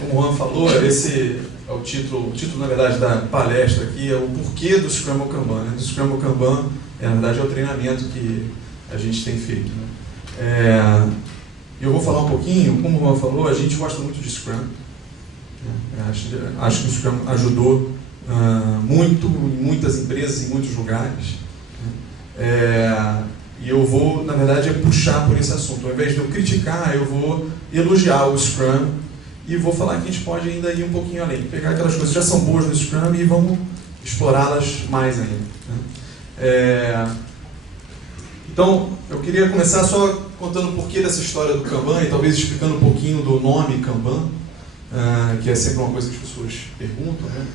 Como o Juan falou, esse é o título, na verdade, da palestra aqui é o porquê do Scrum ao Kanban. Né? Do Scrum ao Kanban, na verdade, é o treinamento que a gente tem feito. Né? Eu vou falar um pouquinho, como o Juan falou, a gente gosta muito de Scrum. Acho que o Scrum ajudou muito em muitas empresas, em muitos lugares. E eu vou, na verdade, puxar por esse assunto. Ao invés de eu criticar, eu vou elogiar o Scrum e vou falar que a gente pode ainda ir um pouquinho além. Pegar aquelas coisas que já são boas no Scrum e vamos explorá-las mais ainda. Né? Então, eu queria começar só contando o porquê dessa história do Kanban e talvez explicando um pouquinho do nome Kanban, que é sempre uma coisa que as pessoas perguntam. Né?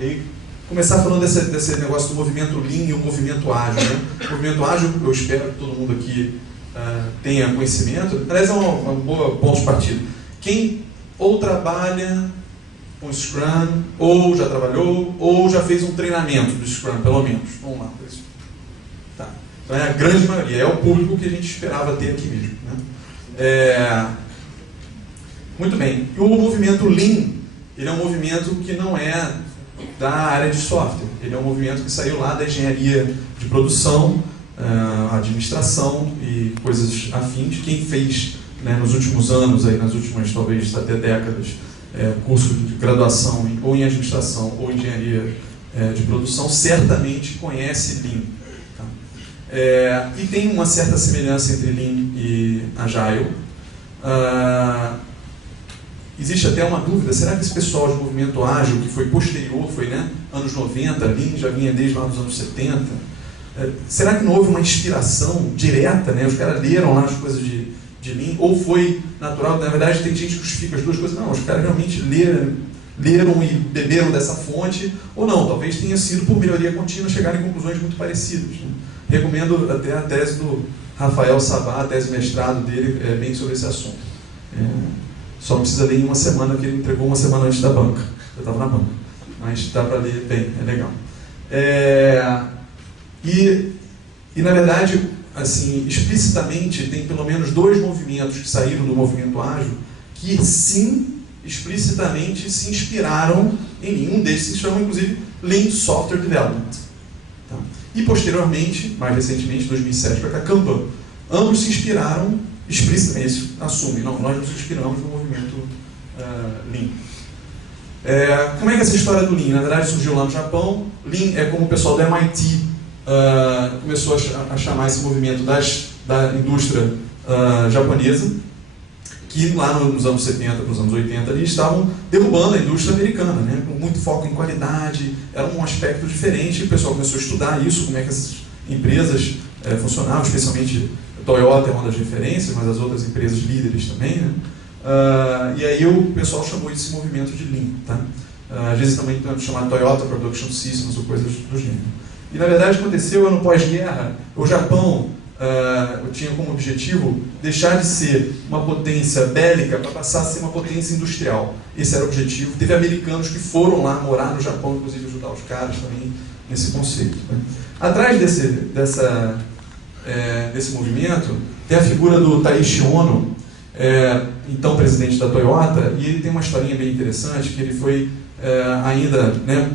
E começar falando desse negócio do movimento Lean e o movimento ágil. Né? O movimento ágil, eu espero que todo mundo aqui tenha conhecimento. Aliás, é um bom ponto de partida. Quem ou trabalha com Scrum, ou já trabalhou, ou já fez um treinamento do Scrum, pelo menos. Vamos lá, por isso. Tá. Então é a grande maioria, é o público que a gente esperava ter aqui mesmo. Né? Muito bem. E o movimento Lean, ele é um movimento que não é da área de software. Ele é um movimento que saiu lá da engenharia de produção, administração e coisas afins. Quem fez, né, nos últimos anos, aí, nas últimas talvez até décadas, curso de graduação ou em administração ou engenharia de produção, certamente conhece Lean. Tá? E tem uma certa semelhança entre Lean e Agile. Existe até uma dúvida, será que esse pessoal de movimento ágil, que foi posterior, foi, né, anos 90, Lean já vinha desde lá nos anos 70, será que não houve uma inspiração direta, né? Os caras leram lá as coisas de Lean, ou foi natural? Na verdade, tem gente que justifica as duas coisas. Não, os caras realmente leram e beberam dessa fonte, ou não, talvez tenha sido por melhoria contínua chegar em conclusões muito parecidas. Né? Recomendo até a tese do Rafael Sabá, a tese de mestrado dele, bem sobre esse assunto. Só não precisa ler em uma semana, que ele entregou uma semana antes da banca. Eu estava na banca. Mas dá para ler bem, é legal. E na verdade, assim, explicitamente, tem pelo menos dois movimentos que saíram do movimento ágil que, sim, explicitamente se inspiraram em Lean. Um deles se chama, inclusive, Lean Software Development. Tá? E, posteriormente, mais recentemente, 2007 para cá, Kanban. Ambos se inspiraram explicitamente, assumem, não, nós nos inspiramos no movimento Lean. Como é que essa história do Lean? Na verdade, surgiu lá no Japão. Lean é como o pessoal do MIT começou a chamar esse movimento da indústria japonesa, que lá nos anos 70, nos anos 80, ali, estavam derrubando a indústria americana, né, com muito foco em qualidade, era um aspecto diferente, e o pessoal começou a estudar isso, como é que essas empresas funcionavam, especialmente Toyota é uma das referências, mas as outras empresas líderes também, né? E aí o pessoal chamou esse movimento de Lean. Tá? Às vezes também chamado Toyota Production Systems ou coisas do gênero. E na verdade aconteceu no pós-guerra, o Japão tinha como objetivo deixar de ser uma potência bélica para passar a ser uma potência industrial. Esse era o objetivo. Teve americanos que foram lá morar no Japão, inclusive ajudar os caras também nesse conceito. Né? Atrás desse movimento, tem a figura do Taiichi Ohno, então presidente da Toyota, e ele tem uma historinha bem interessante, que ele foi ainda, né,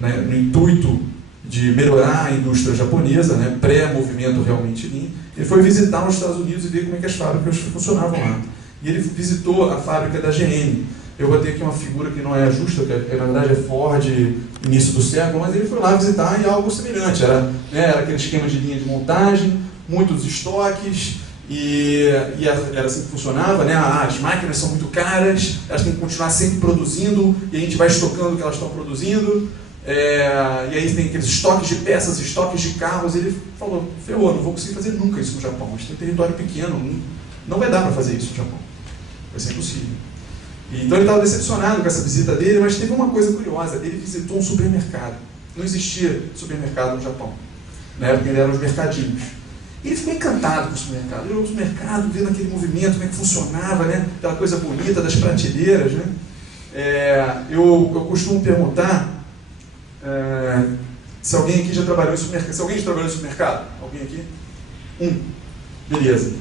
no intuito de melhorar a indústria japonesa, né, pré-movimento realmente Lean, ele foi visitar os Estados Unidos e ver como é que as fábricas funcionavam lá. E ele visitou a fábrica da GM. Eu botei aqui uma figura que não é justa, que na verdade é Ford, início do século, mas ele foi lá visitar e algo semelhante. Era aquele esquema de linha de montagem, muitos estoques, e era assim que funcionava, né? As máquinas são muito caras, elas têm que continuar sempre produzindo, e a gente vai estocando o que elas estão produzindo, e aí tem aqueles estoques de peças, estoques de carros, e ele falou, ferrou, não vou conseguir fazer nunca isso no Japão, a gente tem um território pequeno, não vai dar para fazer isso no Japão, vai ser impossível. Então ele estava decepcionado com essa visita dele, mas teve uma coisa curiosa, ele visitou um supermercado. Não existia supermercado no Japão. Na época ele era os mercadinhos. E ele ficou encantado com o supermercado. Ele olhou o supermercado, vendo aquele movimento, como é que funcionava, né? Aquela coisa bonita das prateleiras. Né? Eu costumo perguntar se alguém aqui já trabalhou em supermercado. Se alguém já trabalhou em supermercado? Alguém aqui? Beleza.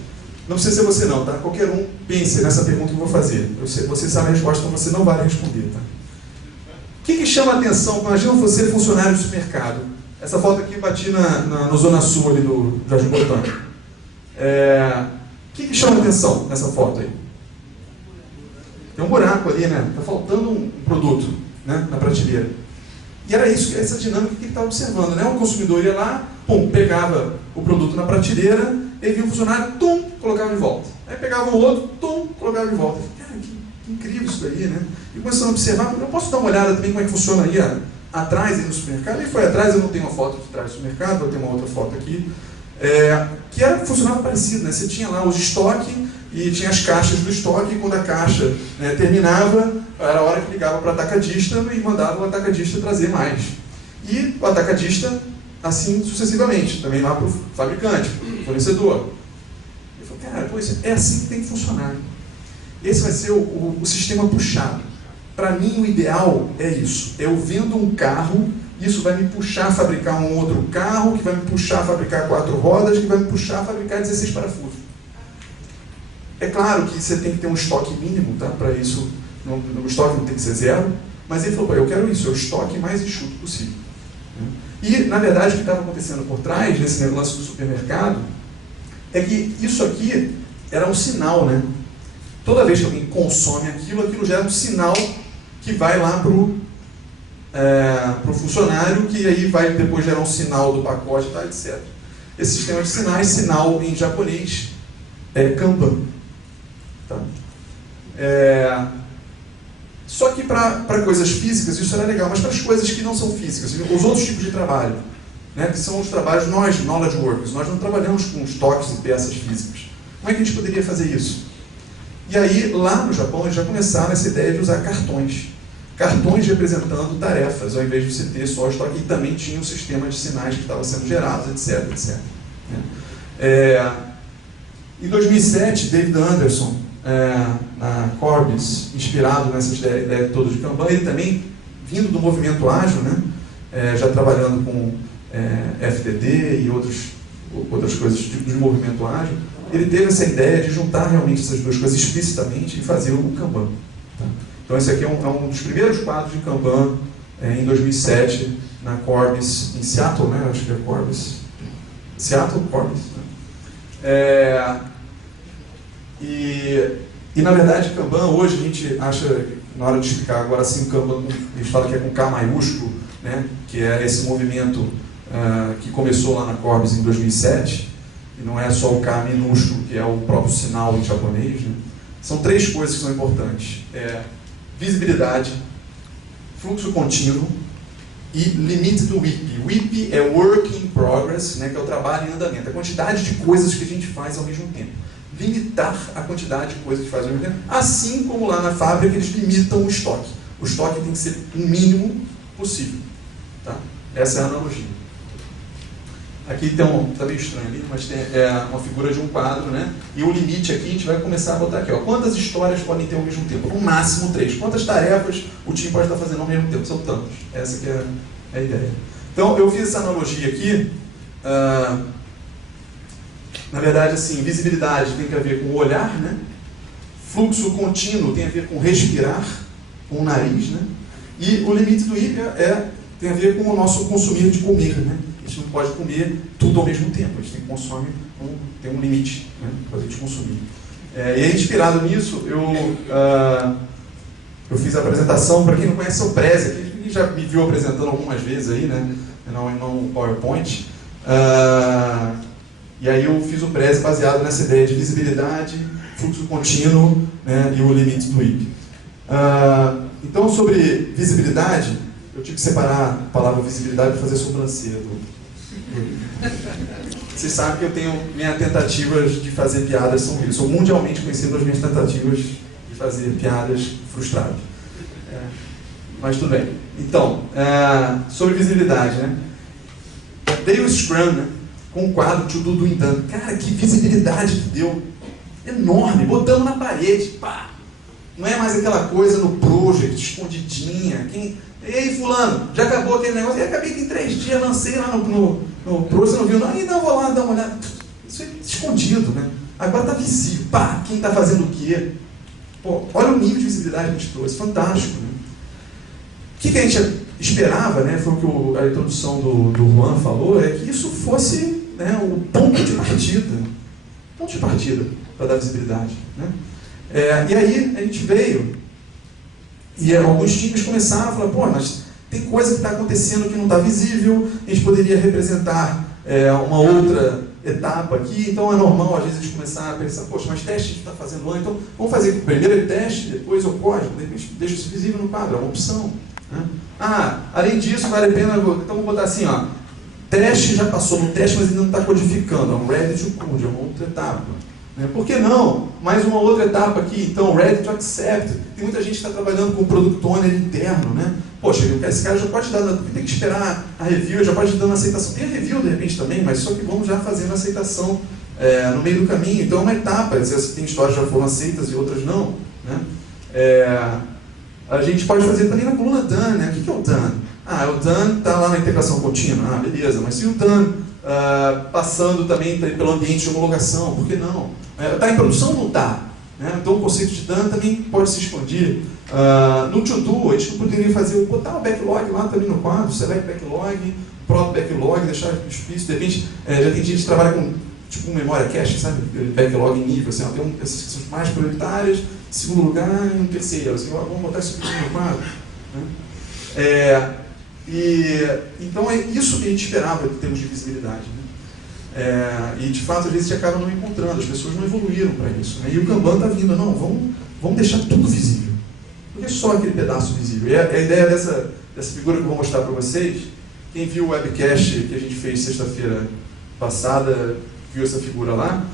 Não precisa ser você não, tá? Qualquer um pense nessa pergunta que eu vou fazer. Você sabe a resposta, então você não vai responder, tá? O que chama a atenção? Imagina você funcionário de supermercado. Essa foto aqui eu bati na Zona Sul ali do Jardim Botânico. O que chama a atenção nessa foto aí? Tem um buraco ali, né? Está faltando um produto, né? Na prateleira. E era isso, essa dinâmica que ele estava observando, né? O consumidor ia lá, pum, pegava o produto na prateleira, ele via um funcionário, tum, colocava de volta. Aí pegava um outro, tum, colocava de volta. Cara, que incrível isso daí, né? E começando a observar, eu posso dar uma olhada também como é que funciona aí atrás aí no supermercado. Ele foi atrás, eu não tenho uma foto de trás do supermercado, eu tenho uma outra foto aqui. Que funcionava parecido, né? Você tinha lá os estoques e tinha as caixas do estoque, e quando a caixa, né, terminava, era a hora que ligava para o atacadista e mandava o atacadista trazer mais. E o atacadista, assim sucessivamente, também lá para o fabricante, para o fornecedor. Eu falei, cara, pois é assim que tem que funcionar. Esse vai ser o sistema puxado. Para mim, o ideal é isso. Eu vendo um carro, isso vai me puxar a fabricar um outro carro, que vai me puxar a fabricar 4 rodas, que vai me puxar a fabricar 16 parafusos. É claro que você tem que ter um estoque mínimo, tá? Para isso, o estoque não tem que ser 0, mas ele falou, eu quero isso, é o estoque mais enxuto possível. E, na verdade, o que estava acontecendo por trás, nesse negócio do supermercado, é que isso aqui era um sinal, né? Toda vez que alguém consome aquilo gera um sinal que vai lá para o funcionário, que aí vai depois gerar um sinal do pacote, tá, etc. Esse sistema de sinais, sinal em japonês, é Kanban. Tá? Só que para coisas físicas isso era legal, mas para as coisas que não são físicas, os outros tipos de trabalho, né, que são os trabalhos, nós, knowledge workers, nós não trabalhamos com estoques e peças físicas. Como é que a gente poderia fazer isso? E aí, lá no Japão, eles já começaram essa ideia de usar cartões. Cartões representando tarefas, ao invés de você ter só o estoque, e também tinha um sistema de sinais que estava sendo gerados, etc, etc. Em 2007, David Anderson, na Corbis, inspirado nessa ideia toda de Kanban, ele também, vindo do movimento ágil, né, já trabalhando com FTD e outras coisas tipo de movimento ágil, ele teve essa ideia de juntar realmente essas duas coisas explicitamente e fazer o Kanban. Tá? Então esse aqui é um dos primeiros quadros de Kanban em 2007, na Corbis, em Seattle, né? Acho que é Corbis. Seattle, Corbis. Né? E na verdade Kanban, hoje a gente acha, na hora de explicar agora assim, o Kanban, a gente fala que é com K maiúsculo, né? Que é esse movimento que começou lá na Corbis em 2007, e não é só o K minúsculo, que é o próprio sinal em japonês, né? São 3 coisas que são importantes. Visibilidade, fluxo contínuo e limite do WIP. WIP é Work in Progress, né, que é o trabalho em andamento, a quantidade de coisas que a gente faz ao mesmo tempo. Limitar a quantidade de coisas que faz ao mesmo tempo, assim como lá na fábrica eles limitam o estoque. O estoque tem que ser o mínimo possível. Tá? Essa é a analogia. Aqui está meio estranho ali, mas tem uma figura de um quadro, né? E o limite aqui a gente vai começar a botar aqui. Ó. Quantas histórias podem ter ao mesmo tempo? No máximo 3. Quantas tarefas o time pode estar fazendo ao mesmo tempo? São tantas. Essa que é a ideia. Então eu fiz essa analogia aqui. Na verdade, assim, visibilidade tem a ver com o olhar, né? Fluxo contínuo tem a ver com respirar, com o nariz, né? E o limite do WIP tem a ver com o nosso consumir de comer, né? A gente não pode comer tudo ao mesmo tempo, a gente tem que consumir, tem um limite, né, para a gente consumir. E aí, inspirado nisso, eu fiz a apresentação, para quem não conhece, é o Prezi, quem já me viu apresentando algumas vezes aí, né, não no PowerPoint. E aí eu fiz o Prezi baseado nessa ideia de visibilidade, fluxo contínuo, né, e o limite do WIP. Então, sobre visibilidade, eu tive que separar a palavra visibilidade para fazer sobrancelha. Vocês sabem que eu tenho minhas tentativas de fazer piadas, sou mundialmente conhecido pelas minhas tentativas de fazer piadas frustradas. Mas tudo bem. Então, sobre visibilidade, né? Veio o Scrum, né, com um quadro de Dudu Indano. Cara, que visibilidade que deu! Enorme, botamos na parede, pá! Não é mais aquela coisa no project, escondidinha. E aí, fulano, já acabou aquele negócio? E acabei que em 3 dias lancei lá no project, você não viu? Não, e não, vou lá dar uma olhada. Isso é escondido, né? Agora está visível. Pá, quem está fazendo o quê? Pô, olha o nível de visibilidade que a gente trouxe. Fantástico. Né? O que a gente esperava, né, foi o que a introdução do Juan falou, é que isso fosse, né, o ponto de partida. Ponto de partida para dar visibilidade. Né? E aí a gente veio e alguns times começaram a falar, pô, mas tem coisa que está acontecendo que não está visível, a gente poderia representar uma outra etapa aqui, então é normal às vezes eles começarem a pensar, poxa, mas teste a gente está fazendo antes, então vamos fazer primeiro o teste, depois o código, de repente deixa isso visível no quadro, é uma opção. Né? Além disso, vale a pena, então vamos botar assim, ó, teste já passou no teste, mas ainda não está codificando, é um ready to code, é uma outra etapa. Né? Por que não? Mais uma outra etapa aqui, então, ready to accept. Tem muita gente que está trabalhando com o product owner interno, né? Poxa, esse cara já pode dar, tem que esperar a review, já pode ir dando aceitação. Tem a review de repente também, mas só que vamos já fazendo a aceitação no meio do caminho. Então é uma etapa, às vezes tem histórias que já foram aceitas e outras não. Né? A gente pode fazer também na coluna done, né? O que é o done? O done está lá na integração contínua, beleza, mas se o done passando também pelo ambiente de homologação, por que não? Está em produção ou não está? Né? Então o conceito de done também pode se expandir. No to-do, a gente não poderia botar o backlog lá também no quadro, select backlog, próprio backlog, deixar explícito. De repente, já tem gente que trabalha com tipo memória cache, sabe? Backlog em nível, assim, tem essas questões mais prioritárias, em segundo lugar e em terceiro. Assim, vamos botar isso aqui no quadro. Né? Então é isso que a gente esperava em termos de visibilidade. Né? E de fato, às vezes, a gente acaba não encontrando, as pessoas não evoluíram para isso. Né? E o Kanban está vindo, não, vamos deixar tudo visível. Por que só aquele pedaço visível? E a ideia dessa figura que eu vou mostrar para vocês, quem viu o webcast que a gente fez sexta-feira passada, viu essa figura lá,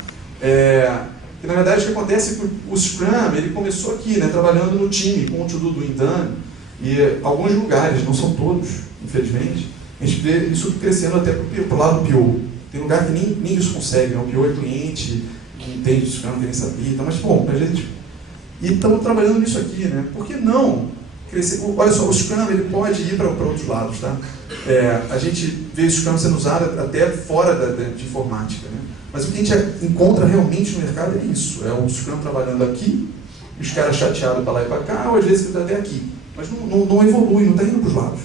que na verdade o que acontece é que o Scrum ele começou aqui, né, trabalhando no time, com o to-do do Done, e alguns lugares, não são todos, infelizmente, a gente vê isso crescendo até para o lado do PO. Tem lugar que nem isso consegue, né? O PO é cliente, não entende Scrum, não quer nem saber, então, mas bom, a gente... E estamos trabalhando nisso aqui, né? Por que não crescer? Olha só, o Scrum ele pode ir para outros lados, tá? A gente vê o Scrum sendo usado até fora de informática, né? Mas o que a gente encontra realmente no mercado é isso. É o Scrum trabalhando aqui, os caras chateados para lá e para cá, ou às vezes está até aqui. Mas não evolui, não está indo para os lados.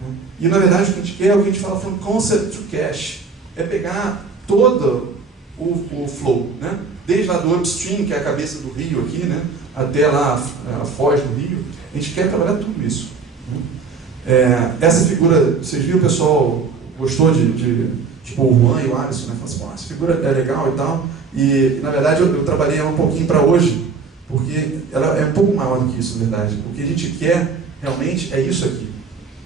Né? E na verdade o que a gente quer é o que a gente fala from concept to cache. É pegar todo o flow, né? Desde lá do upstream, que é a cabeça do rio aqui, né? Até lá a foz do rio, a gente quer trabalhar tudo isso. Né? Essa figura, vocês viram, o pessoal gostou tipo o Juan e o Alisson, né? Falaram assim, essa figura é legal e tal, e na verdade eu trabalhei ela um pouquinho para hoje, porque ela é um pouco maior do que isso, na verdade. O que a gente quer realmente é isso aqui.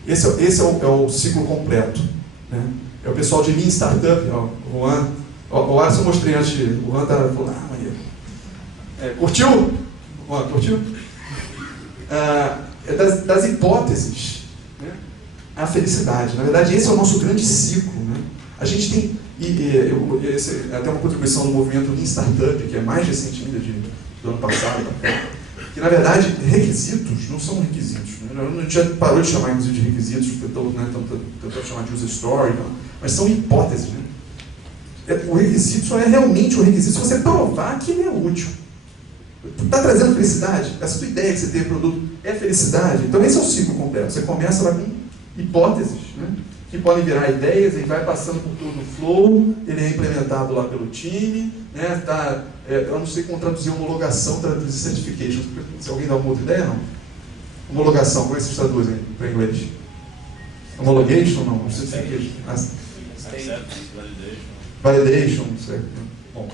Esse é o ciclo completo. Né? É o pessoal de Lean Startup, ó, o Juan. O Alisson eu mostrei antes, o Juan falou, maneiro. Curtiu? Juan, curtiu? Das hipóteses, né? A felicidade. Na verdade, esse é o nosso grande ciclo. Né? A gente tem, esse é até uma contribuição do movimento Lean Startup, que é mais recente ainda do ano passado, que na verdade requisitos não são requisitos. Né? A gente já parou de chamar inclusive de requisitos, tentou chamar de user story, mas são hipóteses. Né? O requisito só é realmente um requisito se você provar que ele é útil. Está trazendo felicidade? Essa tua ideia que você tem de produto é felicidade? Então esse é o ciclo completo. Você começa lá com hipóteses, né? Que podem virar ideias, e vai passando por todo o flow, ele é implementado lá pelo time, né? Eu não sei como traduzir homologação, traduzir certification. Se alguém dá alguma outra ideia, não? Homologação, como é que vocês traduzem para inglês? Homologation, não? Certification. Validation, certo? Bom,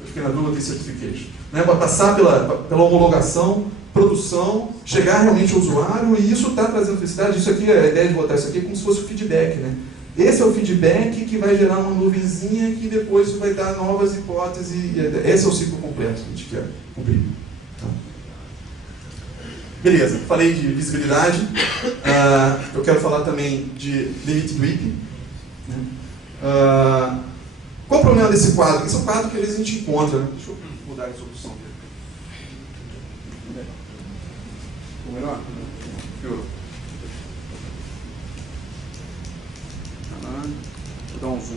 eu fiquei na dúvida de certification. Né? Para passar pela homologação, produção, chegar realmente ao usuário, e isso está trazendo felicidade. Isso aqui, a ideia de botar isso aqui é como se fosse o feedback. Né? Esse é o feedback que vai gerar uma nuvenzinha que depois vai dar novas hipóteses. Esse é o ciclo completo que a gente quer cumprir. Tá? Beleza, falei de visibilidade. Eu quero falar também de limit creep. Né? Qual o problema desse quadro? Esse é um quadro que às vezes a gente encontra. Né? Deixa eu mudar a resolução dele. Ficou melhor? Piorou. Vou dar um zoom.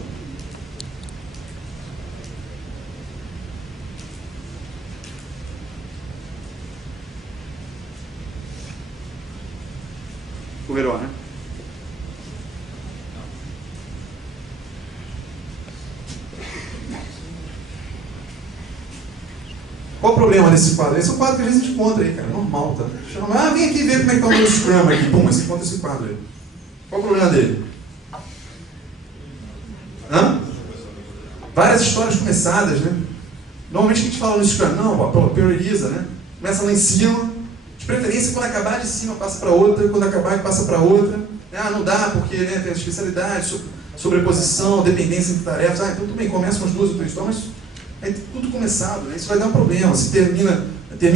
Ficou melhor, né? Qual o problema desse quadro? Esse é um quadro que a gente encontra aí, cara, normal, tá? Chama, vem aqui ver como é que tá o meu Scrum aqui. Pum, você encontra esse quadro aí. Qual o problema dele? Hã? Várias histórias começadas, né? Normalmente a gente fala no Scrum, não, prioriza, né? Começa lá em cima, de preferência quando acabar de cima passa para outra, quando acabar passa para outra. Ah, não dá porque né, tem especialidade, sobreposição, dependência entre tarefas. Ah, então tudo bem, começa com as duas ou três histórias, mas aí tudo começado, né? Isso vai dar um problema. Se termina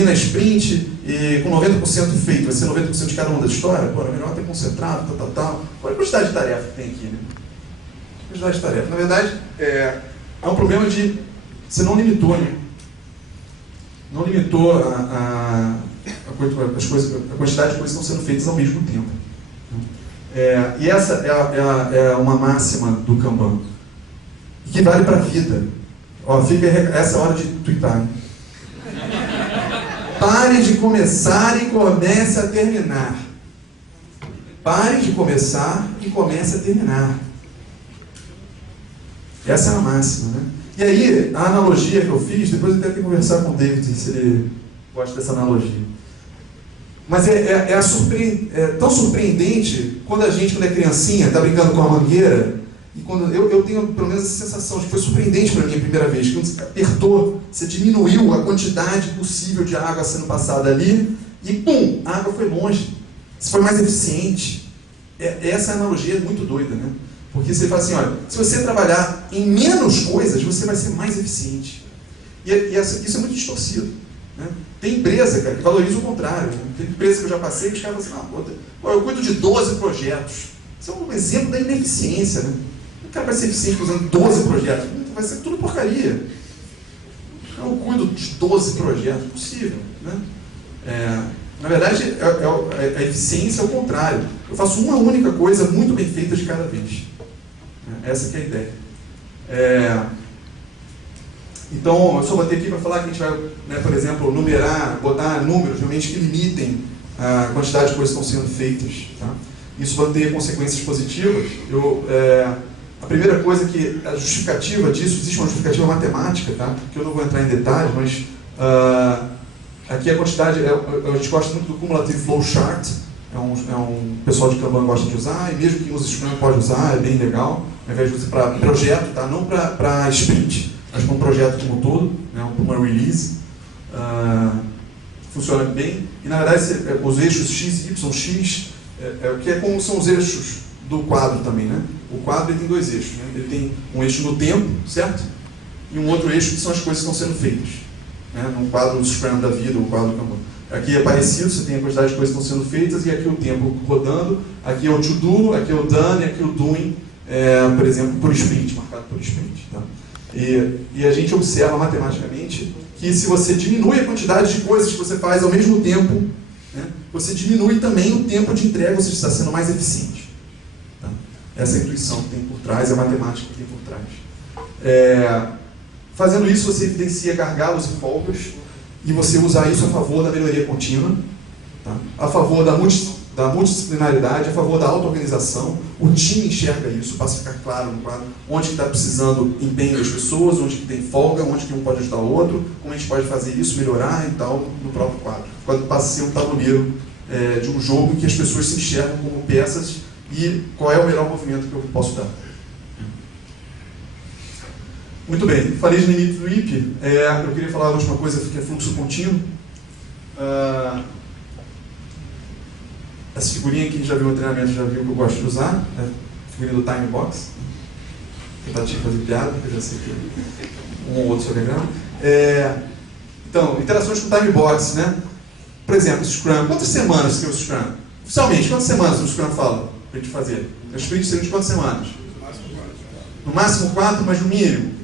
a sprint e com 90% feito, vai ser 90% de cada uma das histórias, pô, é melhor ter concentrado, tal. Qual é a quantidade de tarefa que tem aqui, né? Quantidade de tarefa. Na verdade, é um problema de... Você não limitou, né? Não limitou a quantidade de coisas que estão sendo feitas ao mesmo tempo. E essa é uma máxima do Kanban, que vale para a vida. Ó, fica essa hora de tuitar. Hein? Pare de começar e comece a terminar. Pare de começar e comece a terminar. Essa é a máxima, né? E aí, a analogia que eu fiz, depois eu tenho que conversar com o David se ele gosta dessa analogia. Mas é tão surpreendente quando a gente, quando é criancinha, está brincando com a mangueira, e quando eu tenho pelo menos essa sensação de que foi surpreendente para mim a primeira vez, quando você apertou, você diminuiu a quantidade possível de água sendo passada ali, e pum, a água foi longe. Você foi mais eficiente. Essa analogia é muito doida, né? Porque você fala assim, olha, se você trabalhar em menos coisas, você vai ser mais eficiente. Isso é muito distorcido. Né? Tem empresa, cara, que valoriza o contrário. Né? Tem empresa que eu já passei que os caras falam assim, eu cuido de 12 projetos. Isso é um exemplo da ineficiência. Né? O cara vai ser eficiente usando 12 projetos. Vai ser tudo porcaria. Eu cuido de 12 projetos. Impossível. Né? Na verdade, a eficiência é o contrário. Eu faço uma única coisa muito bem feita de cada vez. Essa que é a ideia. Então, eu só botei aqui para falar que a gente vai, né, por exemplo, botar números realmente que limitem a quantidade de coisas que estão sendo feitas. Tá? Isso vai ter consequências positivas. A primeira coisa que a justificativa disso, existe uma justificativa matemática, tá? Que eu não vou entrar em detalhes, mas aqui a quantidade, a gente gosta muito do Cumulative Flow Chart, o pessoal de Kanban gosta de usar, e mesmo quem usa Scrum pode usar, é bem legal, ao invés de usar para projeto, tá? Não para sprint, mas para um projeto como um todo, né? Para uma release. Funciona bem, e na verdade os eixos X, Y, X, que é como são os eixos do quadro também, né? O quadro ele tem dois eixos, né? Ele tem um eixo no tempo, certo? E um outro eixo que são as coisas que estão sendo feitas, né? Num quadro do Scrum da vida, um quadro do Kanban. Aqui é parecido, você tem a quantidade de coisas que estão sendo feitas, e aqui o tempo rodando, aqui é o to do, aqui é o done, aqui é o doing, por exemplo, por sprint, marcado por sprint. Tá? E a gente observa matematicamente que se você diminui a quantidade de coisas que você faz ao mesmo tempo, né, você diminui também o tempo de entrega, ou seja, está sendo mais eficiente. Tá? Essa é a intuição que tem por trás, é a matemática que tem por trás. Fazendo isso, você evidencia gargalos e folgas, e você usar isso a favor da melhoria contínua, tá? A favor da multidisciplinaridade, a favor da auto-organização. O time enxerga isso, passa a ficar claro no quadro, onde está precisando empenho das pessoas, onde que tem folga, onde que um pode ajudar o outro, como a gente pode fazer isso, melhorar e tal, no próprio quadro. O quadro passa a ser um tabuleiro de um jogo em que as pessoas se enxergam como peças e qual é o melhor movimento que eu posso dar. Muito bem, falei de limite do IP, eu queria falar a última coisa que é fluxo contínuo. Essa figurinha aqui, já viu o treinamento, já viu que eu gosto de usar, figurinha do Time Box. Tentativa de fazer piada, porque eu já sei que um ou outro só ganhou. Então, interações com Time Box, né? Por exemplo, Scrum. Quantas semanas tem o Scrum? Oficialmente, quantas semanas o Scrum fala para a gente fazer? As sprints seriam de quantas semanas? No máximo 4, mas no mínimo.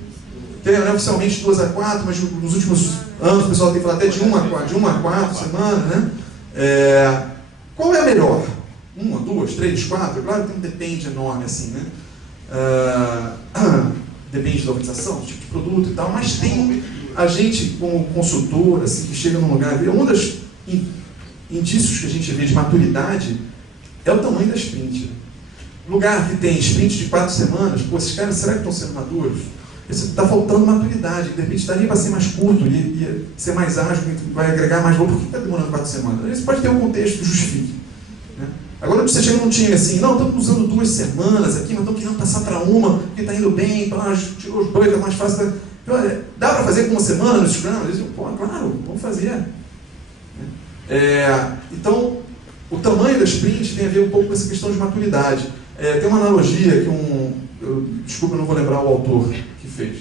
Oficialmente 2 a 4, mas nos últimos anos o pessoal tem falado até de 1 a 4 semanas, né? Qual é a melhor? 1, 2, 3, 4? Claro que tem um depende enorme assim, né? Depende da organização, do tipo de produto e tal, mas tem a gente como consultor, assim, que chega num lugar, um dos indícios que a gente vê de maturidade é o tamanho da sprint. Lugar que tem sprint de 4 semanas, pô, esses caras, será que estão sendo maduros? Está faltando maturidade, de repente estaria para ser mais curto e ser mais ágil, vai agregar mais valor. Por que está demorando 4 semanas? Isso pode ter um contexto que justifique. Né? Agora você chega num time assim, não, estamos usando 2 semanas aqui, mas estamos querendo passar para uma, porque está indo bem, tirou os bugs, é mais fácil. Olha, dá para fazer com 1 semana no Scrum? Eles dizem, pô, claro, vamos fazer. Então, o tamanho da sprint tem a ver um pouco com essa questão de maturidade. Tem uma analogia que desculpa, eu não vou lembrar o autor que fez,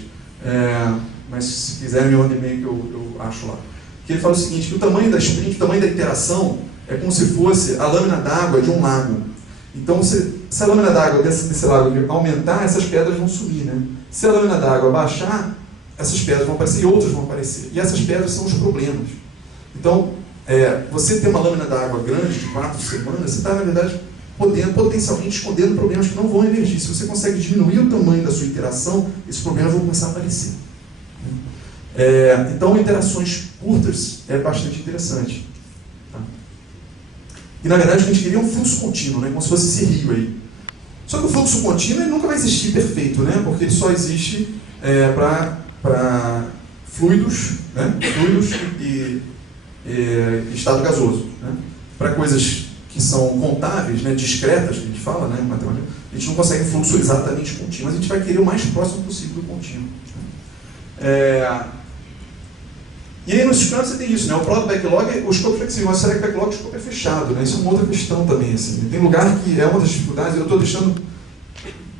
mas se quiser me manda e-mail que eu acho lá. Que ele fala o seguinte, que o tamanho da sprint, o tamanho da iteração é como se fosse a lâmina d'água de um lago. Então, se a lâmina d'água desse lago aumentar, essas pedras vão sumir, né? Se a lâmina d'água baixar, essas pedras vão aparecer e outras vão aparecer. E essas pedras são os problemas. Então, você ter uma lâmina d'água grande de 4 semanas, você está, na verdade, potencialmente escondendo problemas que não vão emergir. Se você consegue diminuir o tamanho da sua iteração, esses problemas vão começar a aparecer. Então, interações curtas é bastante interessante. Tá? E, na verdade, o que a gente queria é um fluxo contínuo, né? Como se fosse esse rio aí. Só que o fluxo contínuo ele nunca vai existir perfeito, né? Porque ele só existe para fluidos, né? Fluidos e estado gasoso. Né? Para coisas que são contáveis, né? Discretas, que a gente fala, né? Matemática, a gente não consegue um fluxo exatamente contínuo, mas a gente vai querer o mais próximo possível do contínuo. E aí no Scrum você tem isso, né? O Product Backlog, o escopo flexível, mas será que o backlog, o escopo é fechado, né? Isso é uma outra questão também, assim. Tem lugar que é uma das dificuldades, eu estou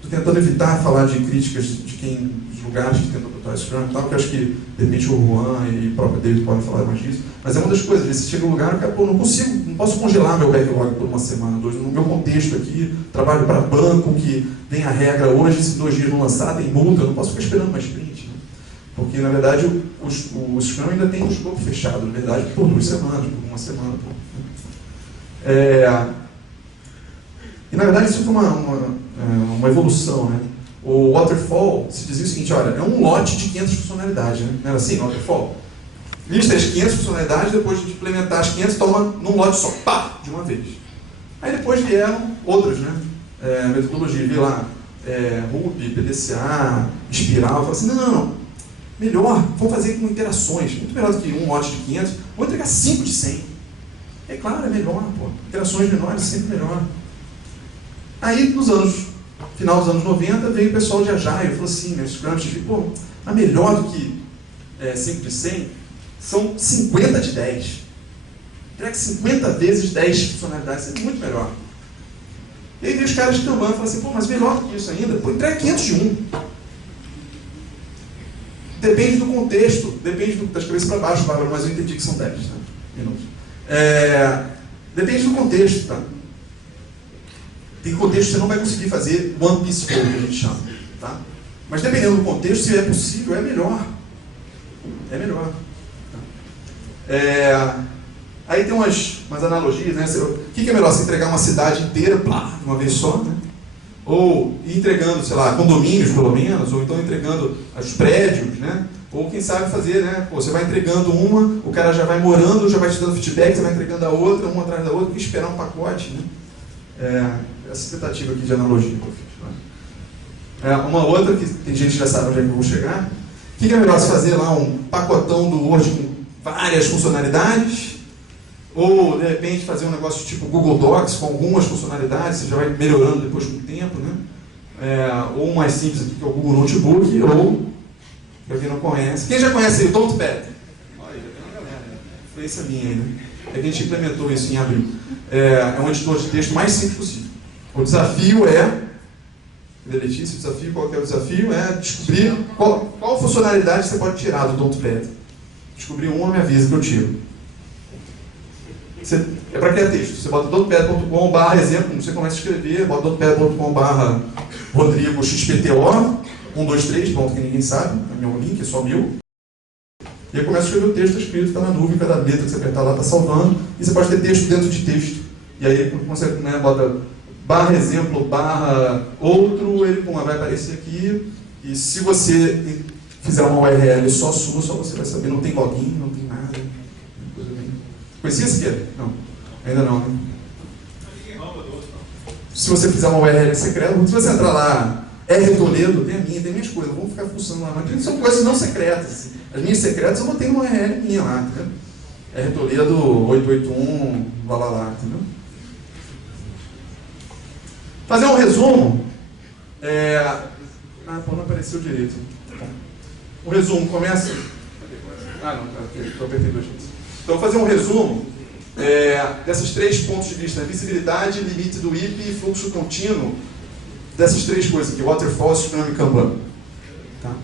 tentando evitar falar de críticas dos lugares que tentam adotar Scrum e tal, porque eu acho que, de repente, o Juan e o próprio David podem falar mais disso, mas é uma das coisas, você chega num lugar que, pô, não posso congelar meu backlog por 1 semana, 2, no meu contexto aqui, trabalho para banco, que tem a regra hoje, se 2 dias não lançar, tem multa, eu não posso ficar esperando uma sprint, né? Porque, na verdade, o Scrum ainda tem um escopo fechado, na verdade, por 2 semanas, por 1 semana. E, na verdade, isso foi uma evolução, né? O Waterfall se dizia o seguinte, olha, é um lote de 500 funcionalidades, né? Não era assim, Waterfall? Lista as 500 funcionalidades, depois de implementar as 500, toma num lote só, pá, de uma vez. Aí depois vieram outras, né? Metodologia, vi lá, Ruby, PDCA, Espiral, eu falei assim, não, melhor, vamos fazer com interações, muito melhor do que um lote de 500, vou entregar 5 de 100. É claro, é melhor, pô. Interações menores sempre melhor. Aí, final dos anos 90, veio o pessoal de Agile, falou assim, né, Scrum, pô, mas melhor do que 5 de 100, são 50 de 10. Entrega 50 vezes 10 funcionalidades, é muito melhor. E aí veio os caras de Kanban e falaram assim, pô, mas melhor do que isso ainda, pô, entrega 500 de 1. Depende do contexto, depende das cabeças para baixo, Bárbara, mas eu entendi que são 10 minutos. Depende do contexto, tá? Tem contexto que você não vai conseguir fazer one piece code, que a gente chama, tá? Mas dependendo do contexto, se é possível, é melhor. É melhor. Tá? Aí tem umas analogias, né? O que é melhor? Você entregar uma cidade inteira, plá, de uma vez só, né? Ou ir entregando, sei lá, condomínios pelo menos, ou então entregando os prédios, né? Ou quem sabe fazer, né? Pô, você vai entregando uma, o cara já vai morando, já vai te dando feedback, você vai entregando a outra, uma atrás da outra, e esperar um pacote, né? Essa tentativa aqui de analogia que eu fiz. Uma outra, que tem gente que já sabe onde é que eu vou chegar. O que é melhor você fazer lá um pacotão do Word com várias funcionalidades? Ou, de repente, fazer um negócio tipo Google Docs com algumas funcionalidades, você já vai melhorando depois com o tempo, né? Ou um mais simples aqui, que é o Google Notebook, ou, para quem não conhece, quem já conhece aí, o Notepad? Olha, já tem uma galera, né? Influência minha aí, né? A gente implementou isso em abril. É um editor de texto mais simples possível. O desafio Letícia, o desafio, qual que é o desafio? É descobrir qual funcionalidade você pode tirar do Notepad. Descobrir uma, me avisa que eu tiro. É para criar texto. Você bota notepad.com/exemplo, você começa a escrever, bota notepad.com/Rodrigo XPTO, 1, 2, 3, pronto, que ninguém sabe, é meu link, é só meu. E aí começa a escrever o texto, está escrito, está na nuvem, cada letra que você apertar lá está salvando, e você pode ter texto dentro de texto. E aí quando você bota /exemplo, /outro, ele vai aparecer aqui, e se você fizer uma URL só sua, só você vai saber, não tem login, não tem nada. Conhecia esse aqui? Não, ainda não, né? se você fizer uma URL secreta, se você entrar lá, R Toledo, tem a minha, tem minhas coisas, vamos ficar fuçando lá, mas são coisas não secretas. As minhas secretas eu botei uma URL minha lá, entendeu? R Toledo 881, lá, entendeu? Fazer um resumo. Não apareceu direito. O resumo começa. Não, eu apertei duas vezes. Então, vou fazer um resumo desses 3 pontos de vista: visibilidade, limite do IP e fluxo contínuo. Dessas 3 coisas aqui: Waterfall, Scrum e Kanban. Tá?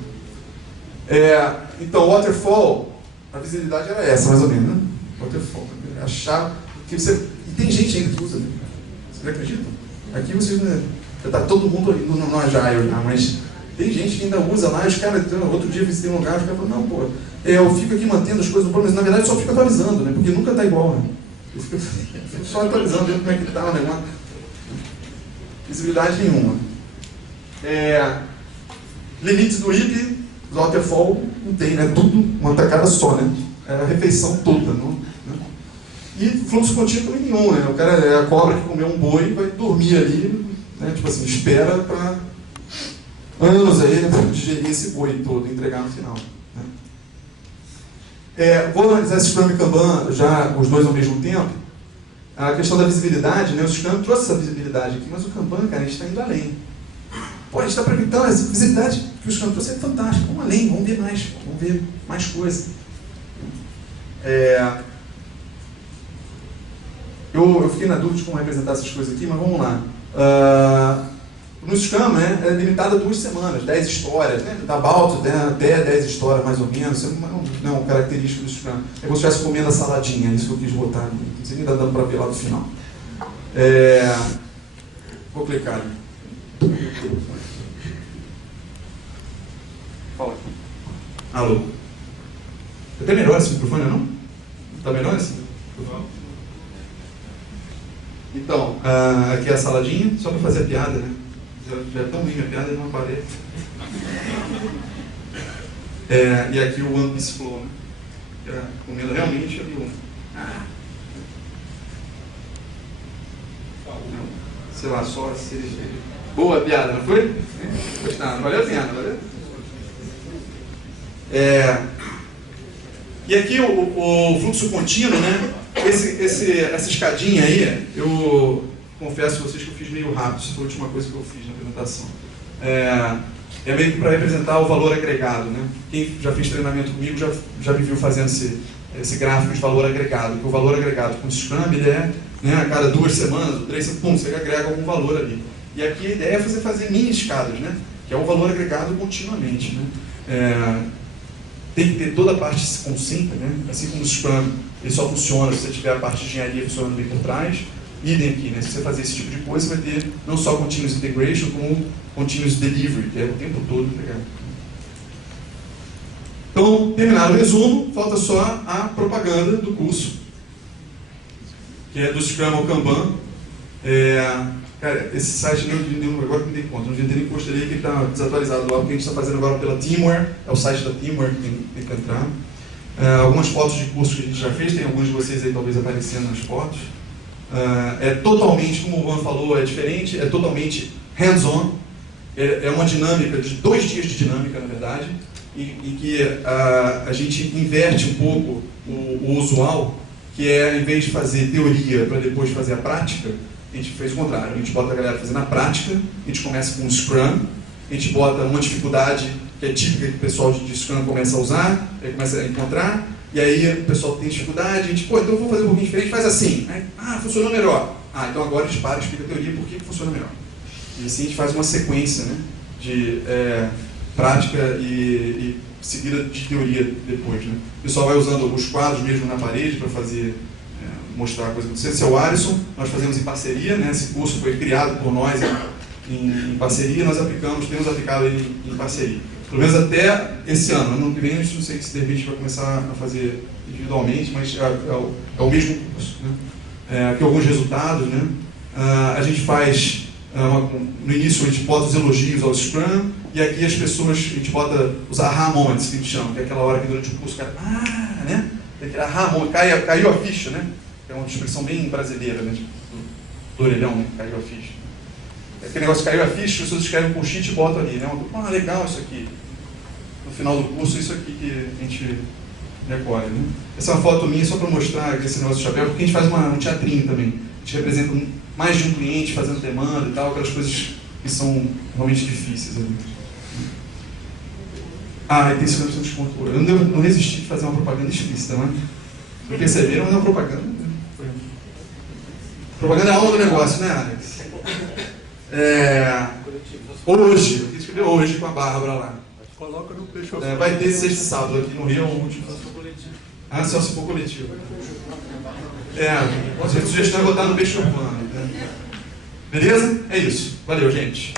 Então, Waterfall, a visibilidade era essa, mais ou menos, né? Waterfall. Achar que você. E tem gente ainda que usa, né? Vocês acreditam? Aqui você. Está todo mundo no Agile, mas tem gente que ainda usa lá. Os caras, outro dia visitei um lugar, os caras falaram: não, pô, eu fico aqui mantendo as coisas no plano, mas na verdade eu só fico atualizando, né? Porque nunca está igual, né? Eu fico só atualizando, vendo como é que está o negócio. Visibilidade nenhuma. Limites do IP, Waterfall, não tem, né? Tudo uma tacada só, né? É a refeição toda. Né? E fluxo contínuo também nenhum, né? O cara é a cobra que comeu um boi e vai dormir ali, né? Tipo assim, espera para anos aí, né? Para digerir esse boi todo e entregar no final. Né? Vou analisar esse Scrum e Kanban já os dois ao mesmo tempo. A questão da visibilidade, né? O Scrum trouxe essa visibilidade aqui, mas o Kanban, cara, a gente está indo além. Pô, a gente está perguntando, essa visibilidade que o Scrum trouxe é fantástica. Vamos além, vamos ver mais coisa. Eu fiquei na dúvida de como representar essas coisas aqui, mas vamos lá. No Scrum, né, é limitado a 2 semanas, 10 histórias, né? Da About, até 10 histórias mais ou menos. Isso não é uma característica do Scrum. É como se estivesse comendo a saladinha, isso que eu quis botar ali. Não sei nem dá para ver lá no final. Vou clicar ali. Fala. Alô? Tá até melhor esse microfone, não? Tá melhor esse microfone? Então, aqui é a saladinha, só para fazer a piada, né? Já é tão ruim a piada e não aparece. E aqui o One Piece Flow, né? Comendo realmente ali sei lá, só cereja. Boa piada, não foi? Não, valeu a pena, valeu? E aqui o fluxo contínuo, né? Essa escadinha aí, eu confesso a vocês que eu fiz meio rápido, essa foi a última coisa que eu fiz na apresentação. É meio que para representar o valor agregado, né? Quem já fez treinamento comigo já me viu fazendo esse gráfico de valor agregado, que o valor agregado com o Scrum, ele né, a cada 2 semanas, 3 semanas, você agrega algum valor ali. E aqui a ideia é você fazer mini escadas, né? Que é o valor agregado continuamente, né? Tem que ter toda a parte consciente, né? Assim como o Scrum, ele só funciona se você tiver a parte de engenharia funcionando bem por trás. Idem aqui, né? Se você fazer esse tipo de coisa, você vai ter não só Continuous Integration, como Continuous Delivery, que é o tempo todo entregado. Então, terminado o resumo, falta só a propaganda do curso, que é do Scrum ao Kanban. Cara, esse site, agora que me dei conta, não devia ter nem posto ali, que ele está desatualizado lá, porque a gente está fazendo agora pela Teamware, é o site da Teamware que tem que entrar. Algumas fotos de curso que a gente já fez, tem alguns de vocês aí talvez aparecendo nas fotos. É totalmente, como o Juan falou, é diferente, é totalmente hands-on, é uma dinâmica de 2 dias de dinâmica, na verdade, e que a gente inverte um pouco o usual, que é, em vez de fazer teoria para depois fazer a prática, a gente fez o contrário. A gente bota a galera fazendo a prática, a gente começa com o Scrum, a gente bota uma dificuldade que é típica que o pessoal de Scrum começa a usar, aí começa a encontrar, e aí o pessoal tem dificuldade, a gente, então vamos fazer um pouquinho diferente, faz assim, né? Funcionou melhor. Então agora a gente para e explica a teoria por que funciona melhor. E assim a gente faz uma sequência, né, de prática e seguida de teoria depois, né? O pessoal vai usando os quadros mesmo na parede para fazer, mostrar a coisa acontecendo. Esse é o Alisson, nós fazemos em parceria, né? Esse curso foi criado por nós em parceria, nós temos aplicado ele em parceria. Pelo menos até esse ano. Ano que vem, a gente não sei se de repente vai começar a fazer individualmente, mas é o mesmo curso, né? Aqui alguns resultados, né? A gente faz, no início a gente bota os elogios ao Scrum, e aqui as pessoas, a gente bota os aha moments, que a gente chama, que é aquela hora que durante o curso o cara, né? Tem aquele aha moment, caiu a ficha, né? É uma expressão bem brasileira, né? Do orelhão, né? Caiu a ficha. aquele negócio caiu a ficha, as pessoas escrevem com cheat e botam ali, né? Legal isso aqui. No final do curso, isso aqui que a gente recolhe, né? Essa é uma foto minha só para mostrar esse negócio de chapéu, porque a gente faz um teatrinho também. A gente representa mais de um cliente fazendo demanda e tal, aquelas coisas que são realmente difíceis ali. E tem 50% de desconto. Eu não resisti de fazer uma propaganda explícita, né? Não perceberam, mas é uma propaganda. Propaganda é a alma do negócio, né, Alex? Hoje, eu quis escrever hoje com a Bárbara lá. Coloca no peixe. Vai ter sexta e sábado aqui no Rio, é o último. Só se for coletivo. A sugestão é botar no peixe urbano. Beleza? É isso. Valeu, gente.